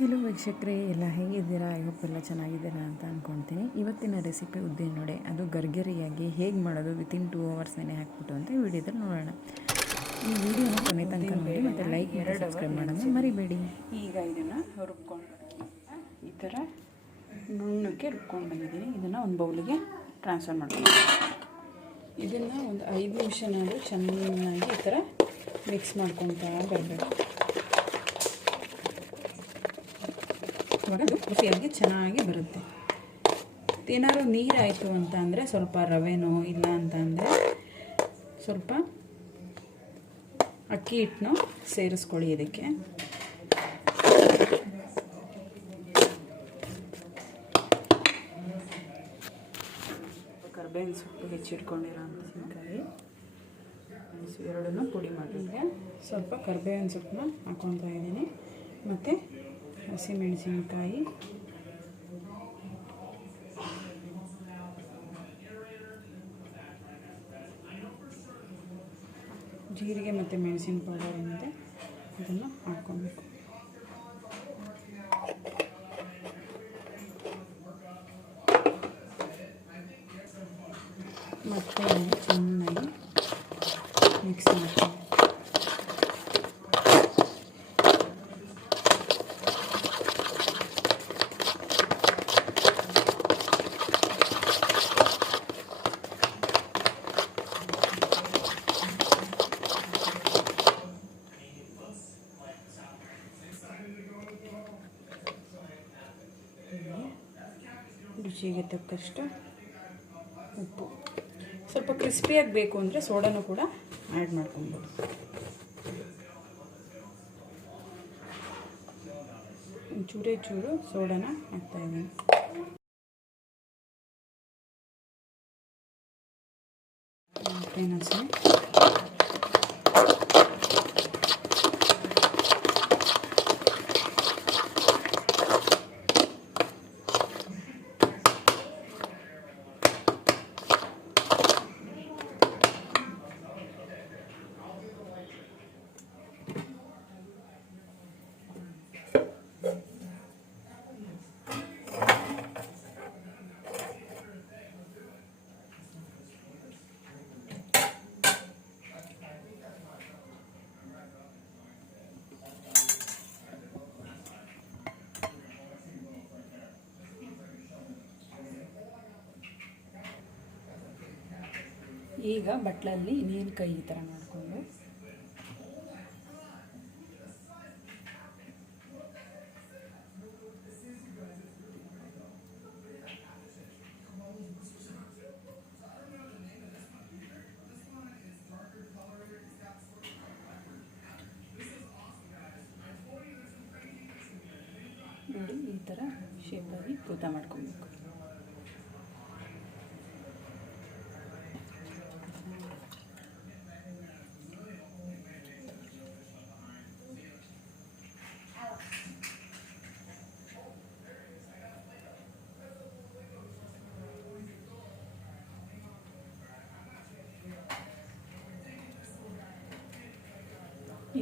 Hello ವೀಕ್ಷಕರೇ ಎಲ್ಲ ಹೇಗಿದ್ದೀರಾ? ಐ ಹೋಪ್ ಎಲ್ಲ ಚೆನ್ನಾಗಿದ್ದೀರಾ ಅಂತ ಅಂದ್ಕೊಳ್ತೀನಿ ಇವತ್ತಿನ ರೆಸಿಪಿ ಉದ್ದಿನ ನೋಡಿ ಅದು ಗರ್ಗರಿಯಾಗಿ ಹೇಗೆ ಮಾಡೋದು ವಿತಿನ್ ಟೂ ಅವರ್ಸ್ ನೆನೆ ಹಾಕ್ಬಿಟ್ಟು ಅಂತ ಈ ವಿಡಿಯೋದಲ್ಲಿ ನೋಡೋಣ. ಈ ವಿಡಿಯೋನ ಕೊನೆ ತನಕ ನೋಡಿ ಮತ್ತು ಲೈಕ್ ಮಾಡಿ ಸಬ್ಸ್ಕ್ರೈಬ್ ಮಾಡೋದು ಮರಿಬೇಡಿ. ಈಗ ಇದನ್ನು ರುಬ್ಕೊಂಡು ಈ ಥರ ನುಣ್ಣಕ್ಕೆ ರುಬ್ಕೊಂಡು ಬಂದಿದ್ದೀನಿ ಇದನ್ನು ಒಂದು ಬೌಲಿಗೆ ಟ್ರಾನ್ಸ್ಫರ್ ಮಾಡ್ತೀನಿ ಇದನ್ನು ಒಂದು ಐದು ನಿಮಿಷನಾದರೂ ಚೆನ್ನಾಗಿ ಈ ಥರ ಮಿಕ್ಸ್ ಮಾಡ್ಕೊತಾ ಬರಬೇಕು. ಅದು ರುಚಿಯಾಗಿ ಚೆನ್ನಾಗಿ ಬರುತ್ತೆ. ಏನಾದ್ರು ನೀರಾಯಿತು ಅಂತ ಅಂದರೆ ಸ್ವಲ್ಪ ರವೆನೋ ಇಲ್ಲ ಅಂತ ಅಂದರೆ ಸ್ವಲ್ಪ ಅಕ್ಕಿ ಹಿಟ್ಟನ್ನು ಸೇರಿಸ್ಕೊಳ್ಳಿ ಇದಕ್ಕೆ. ಕರ್ಬೇವಿನ ಸೊಪ್ಪು ಹೆಚ್ಚಿಟ್ಕೊಂಡಿರೋ ಮೆಣಸಿನ್ಕಾಯಿ. ಮೆಣಸು ಎರಡನ್ನೂ ಪುಡಿ ಮಾಡಿದ್ರೆ ಸ್ವಲ್ಪ ಕರ್ಬೇವಿನ ಸೊಪ್ಪನ್ನ ಹಾಕ್ಕೊತಾ ಇದ್ದೀನಿ. ಮತ್ತು ಹಸಿಮೆಣಸಿನ್ಕಾಯಿ. ಜೀರಿಗೆ ಮತ್ತು ಮೆಣಸಿನ ಪೌಡರ್ ಏನಿದೆ ಅದನ್ನು ಹಾಕ್ಕೊಬೇಕು ಮತ್ತು ಚೆನ್ನಾಗಿ ಮಿಕ್ಸ್ ಮಾಡ್ತೀನಿ ರುಚಿಗೆ ತಕ್ಕಷ್ಟು ಉಪ್ಪು. ಸ್ವಲ್ಪ ಕ್ರಿಸ್ಪಿಯಾಗಿ ಬೇಕು ಅಂದರೆ ಸೋಡಾನು ಕೂಡ ಆ್ಯಡ್ ಮಾಡ್ಕೊಬೋದು. ಚೂರೇ ಚೂರು ಸೋಡಾನ ಹಾಕ್ತಾಯಿದ್ದೀನಿ ಮೆಣಸು ಈಗ ಬಟ್ಲಲ್ಲಿ ನೀರು ಕೈ ಈ ಥರ ಮಾಡಿಕೊಂಡು. ಈ ಥರ ಶೇಪಾಗಿ ಪೂತ ಮಾಡ್ಕೊಬೇಕು.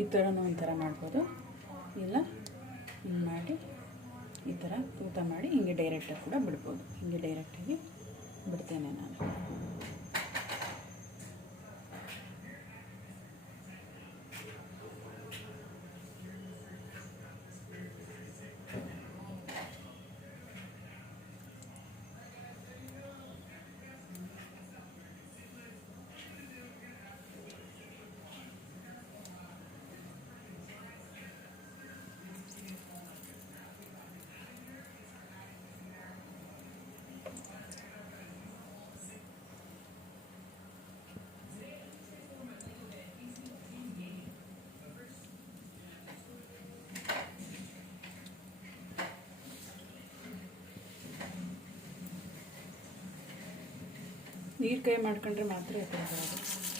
ಈ ಥರನೂ ಒಂಥರ ಮಾಡ್ಬೋದು. ಇಲ್ಲ, ಹಿಂಗೆ ಮಾಡಿ ಈ ಥರ ಊಟ ಮಾಡಿ ಹಿಂಗೆ ಡೈರೆಕ್ಟಾಗಿ ಕೂಡ ಬಿಡ್ಬೋದು. ಹಿಂಗೆ ಡೈರೆಕ್ಟಾಗಿ ಬಿಡ್ತೇನೆ ನಾನು. ನೀರು ಕೈ ಮಾಡ್ಕೊಂಡ್ರೆ ಮಾತ್ರ ಈ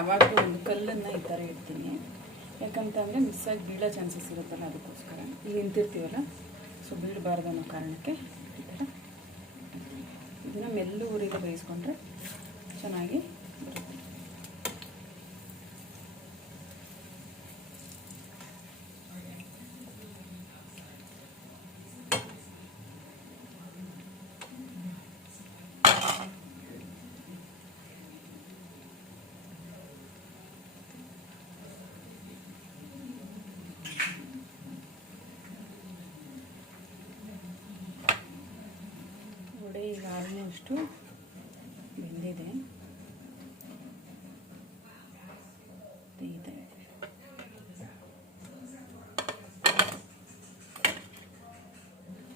ಥರ ಒಂದು ಕಲ್ಲನ್ನು ಈ ಥರ ಇಡ್ತೀನಿ. ಯಾಕಂತಂದರೆ ಮಿಸ್ಸಾಗಿ ಬೀಳೋ ಚಾನ್ಸಸ್ ಇರುತ್ತಲ್ಲ ಅದಕ್ಕೋಸ್ಕರ. ಇಲ್ಲಿ ನಿಂತಿರ್ತೀವಲ್ಲ? ಸೊ ಬೀಳಬಾರ್ದು ಅನ್ನೋ ಕಾರಣಕ್ಕೆ ಈ ಥರ ಇದನ್ನು ಮೆಲ್ಲು ಊರಿಗೆ ಬೇಯಿಸ್ಕೊಂಡ್ರೆ ಚೆನ್ನಾಗಿ ವಡೆ ಈಗ ಆಲ್ಮೋಸ್ಟು ಬೆಂದಿದೆ. ಇದೆ.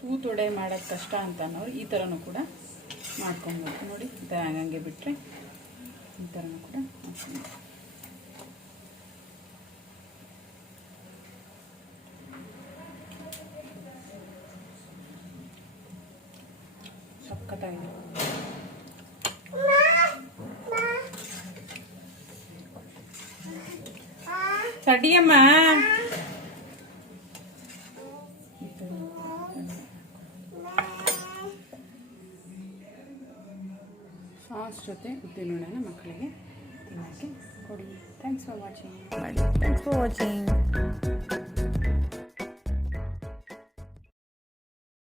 ತೂತೊಡೆ ಮಾಡೋದು ಕಷ್ಟ ಅಂತ ಅನ್ನೋರು ಈ ಥರನೂ ಕೂಡ ಮಾಡ್ಕೊಬೋದು. ನೋಡಿ, ಈ ಥರ ಹಂಗಂಗೆ ಬಿಟ್ಟರೆ ಈ ಥರನೂ ಕೂಡ ಮಾಡ್ಕೊಬೋದು. ಸಖತ್ತಾಗಿದೆ ತಡಿಯಮ್ಮ ಸಾಸ್ ಜೊತೆ ಉದ್ದಿನೊಡೆನ ಮಕ್ಕಳಿಗೆ ತಿನ್ನೋಕ್ಕೆ ಕೊಡಿ thanks for watching thanks for watching